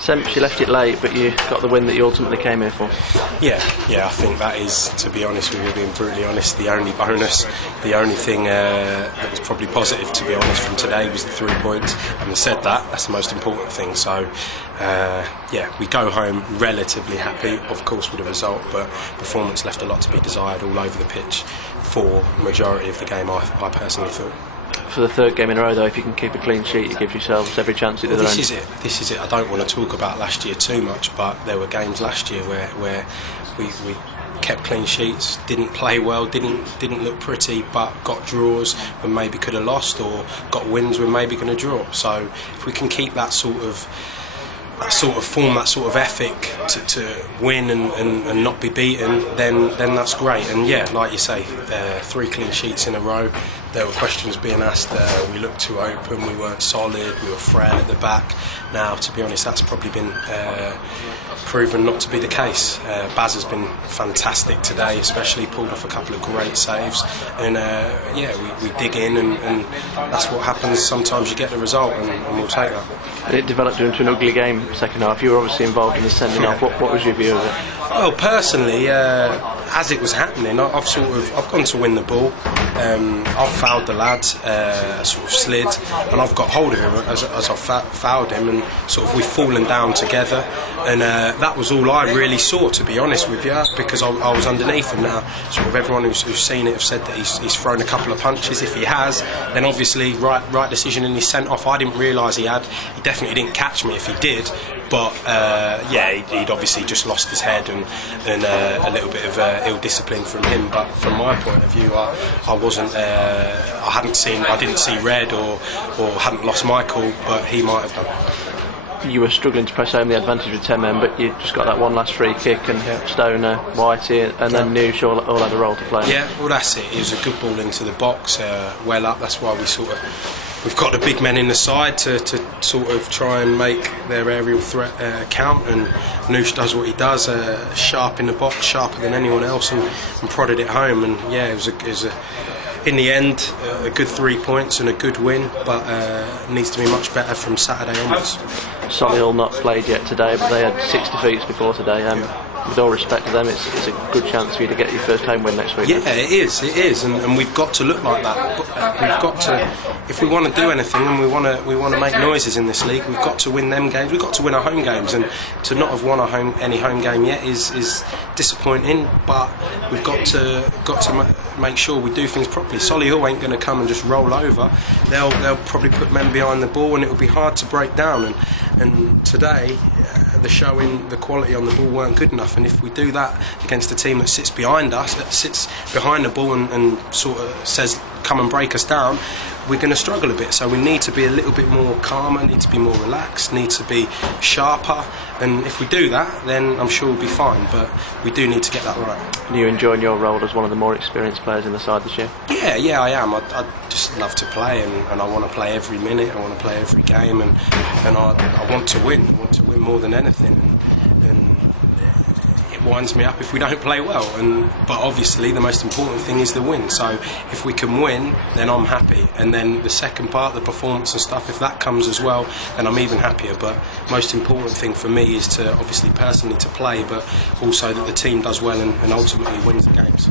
Semple, you left it late, but you got the win that you ultimately came here for. Yeah, I think that is, to be honest with you, being brutally honest, the only bonus. The only thing that was probably positive, to be honest, from today was the 3 points. And I said that's the most important thing. So, we go home relatively happy, of course, with the result, but performance left a lot to be desired all over the pitch for the majority of the game, I personally thought. For the third game in a row, though, if you can keep a clean sheet, it gives yourselves every chance at the other end. This is it. I don't want to talk about last year too much, but there were games last year where we kept clean sheets, didn't play well, didn't look pretty, but got draws when maybe could have lost, or got wins when maybe going to draw. So if we can keep that sort of form, that sort of ethic to win and not be beaten, then that's great. And yeah, like you say, 3 clean sheets in a row. There were questions being asked. We looked too open, we weren't solid, we were frail at the back. Now, to be honest, that's probably been proven not to be the case. Baz has been fantastic today, especially pulled off a couple of great saves. And we dig in, and that's what happens. Sometimes you get the result, and we'll take that. And it developed into an ugly game second half. You were obviously involved in the sending off. What was your view of it? Well, personally, as it was happening, I've gone to win the ball. I've fouled the lad, sort of slid, and I've got hold of him as I've fouled him, and sort of we've fallen down together. And that was all I really saw, to be honest with you, because I was underneath him. Now, sort of everyone who's seen it have said that he's thrown a couple of punches. If he has, then obviously right decision, and he's sent off. I didn't realise he had. He definitely didn't catch me if he did. But he'd obviously just lost his head, and a little bit of ill discipline from him. But from my point of view, I wasn't. I didn't see red, or hadn't lost my call, but he might have done. You were struggling to press home the advantage with 10 men, but you just got that one last free kick, and Stoner, Whitey, and then Noosh all had a role to play. Yeah, well, that's it. It was a good ball into the box, well up. That's why we've got the big men in the side to sort of try and make their aerial threat count, and Noosh does what he does, sharp in the box, sharper than anyone else, and prodded it home. And yeah, it was in the end a good 3 points and a good win, but needs to be much better from Saturday onwards. Solihull not played yet today, but they had 6 defeats before today. With all respect to them, it's a good chance for you to get your first home win next week. Yeah, it is, and we've got to look like that. We've got to, if we want to do anything, and we want to make noises in this league, we've got to win them games. We've got to win our home games, and to not have won any home game yet is disappointing. But we've got to make sure we do things properly. Solihull ain't going to come and just roll over. They'll probably put men behind the ball, and it will be hard to break down. And today, the showing, the quality on the ball weren't good enough. And if we do that against a team that sits behind us, that sits behind the ball and sort of says, come and break us down, we're going to struggle a bit. So we need to be a little bit more calmer, need to be more relaxed, need to be sharper. And if we do that, then I'm sure we'll be fine. But we do need to get that right. Are you enjoying your role as one of the more experienced players in the side this year? Yeah, I am. I just love to play, and I want to play every minute. I want to play every game, and I want to win. I want to win more than anything. And it winds me up if we don't play well, but obviously the most important thing is the win. So if we can win, then I'm happy, and then the second part, the performance and stuff, if that comes as well, then I'm even happier. But most important thing for me is to obviously personally to play, but also that the team does well and ultimately wins the games.